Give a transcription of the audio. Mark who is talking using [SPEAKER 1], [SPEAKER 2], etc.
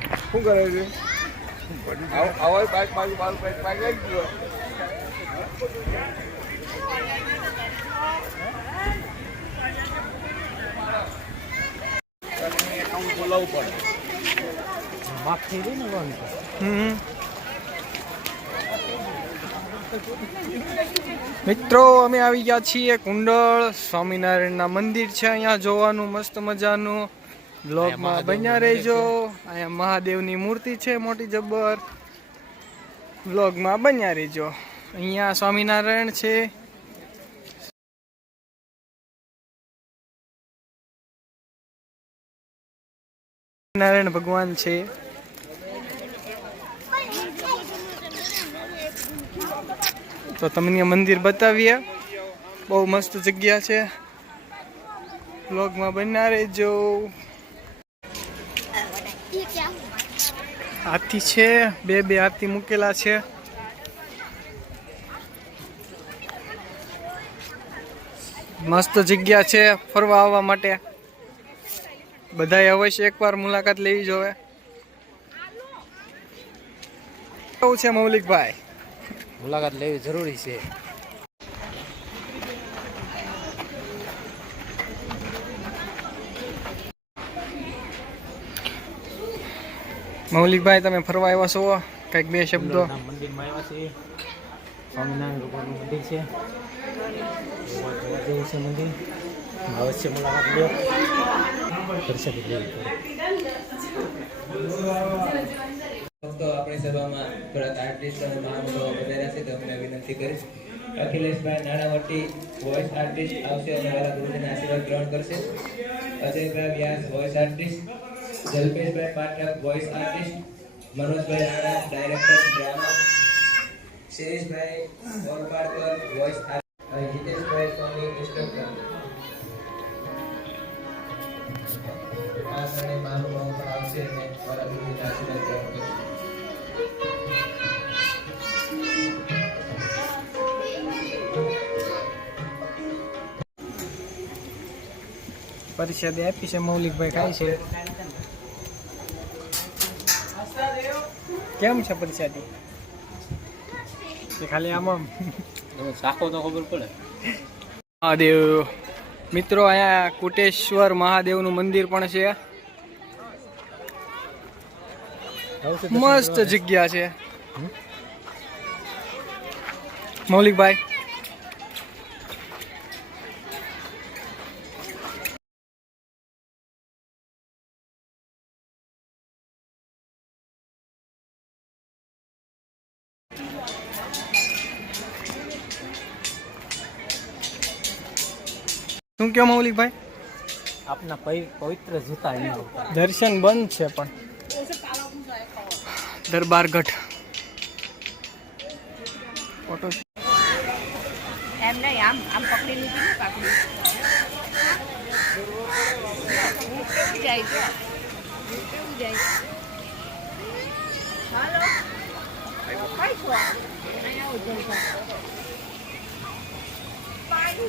[SPEAKER 1] શું કરે છે
[SPEAKER 2] હમ. મિત્રો, અમે આવી ગયા છીએ કુંડળ, સ્વામિનારાયણના મંદિર છે, અહીંયા જોવાનું મસ્ત મજાનું બ્લોગમાં બન્યા રહેજો. અહીંયા મહાદેવની મૂર્તિ છે મોટી જબ્બર. બ્લોગમાં બન્યા રહેજો. અહીંયા સ્વામિનારાયણ છે. નારાયણ ભગવાન છે. તો તમને મંદિર બતાવીએ. બહુ મસ્ત જગ્યા છે. બ્લોગમાં બન્યા રહેજો. હાથી છે, બે બે હાથી મૂકેલા છે. મસ્ત જગ્યા છે ફરવા આવવા માટે. બધાએ અવશ્ય એકવાર મુલાકાત લેવી જોવે. કેવું છે મૌલિકભાઈ?
[SPEAKER 3] મુલાકાત લેવી જરૂરી છે.
[SPEAKER 2] મૌલિકભાઈ તમે ફરવા આવ્યા છો? કંઈક બે શબ્દો.
[SPEAKER 3] મંદિરમાં આવ્યા છે સ્વામિનારાયણ ભગવાનનું મંદિર છે. જોવા મંદિર. અવશ્ય મુલાકાત લો. દર્શન
[SPEAKER 4] આપણી સભામાં થોડાક આર્ટિસ્ટ અને મહાનુભાવો પધાર્યા છે તો અમને વિનંતી કરીશ અખિલેશભાઈ નાણાવટી વોઇસ આર્ટિસ્ટ આવશે અને વાલા ગુરુજીના આશીર્વાદ ગ્રહણ કરશે. Ajaybhai Vyas voice artist Jalpeshbhai Pathak voice artist Manojbhai Rana director drama Shirishbhai Olpadkar voice artist અને જીતેશભાઈ સ્વામી ઇન્સ્ટ્રક્ટર આ મહાનુભાવો પણ આવશે અને વાલા ગુરુજીના આશીર્વાદ
[SPEAKER 2] પરિષદે આપી છે, મૌલિકભાઈ ખાય છે. કેમ છે પરિષદી કે ખાલી આમ આમ.
[SPEAKER 3] શાખો તો ખબર પડે.
[SPEAKER 2] મહાદેવ. મિત્રો અહીંયા કુટેશ્વર મહાદેવનું મંદિર પણ છે. મસ્ત જગ્યા છે. મૌલિકભાઈ શું કહો મૌલિકભાઈ
[SPEAKER 3] આપના પવિત્ર જૂતા
[SPEAKER 2] દર્શન બંધ છે પણ. દરબારગઢ ફોટો
[SPEAKER 5] એમ નહીં આમ આમ પકડી લીધી ને કાકડી જાય છે? જાય હાલો. કઈ છો? અહીંયા આવો જલસા. પાણી